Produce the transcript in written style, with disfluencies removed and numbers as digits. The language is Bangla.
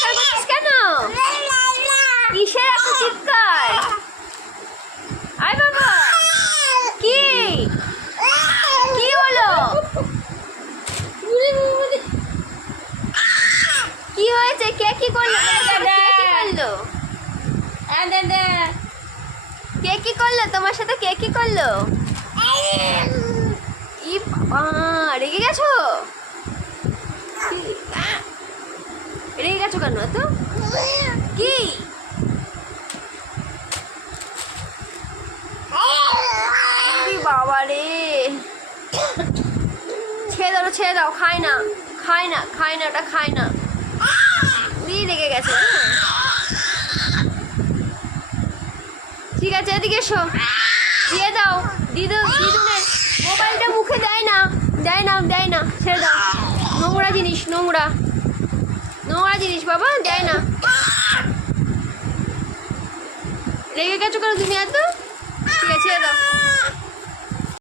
চিৎকার করছিস কেন? কিসের এত চিৎকার? আয় বাবা, কি কি হলো? কি হয়েছে? কে কি করলো? কে কি করলো তোমার সাথে? কে কি করলো? ই বাবা, রেগে গেছো? রেগে গেছো কেন তো? কি বাবা রে, ছেড়ে দাও, খায় না, ওটা খায় না। রেগে গেছে। ঠিক আছে, এদিকে এসো, দিয়ে দাও। দিদুনের মোবাইলটা মুখে দেয় না, ছেড়ে দাও। নোংরা জিনিস বাবা, দেয় না। রেগে গেছো কেন তুমি এত?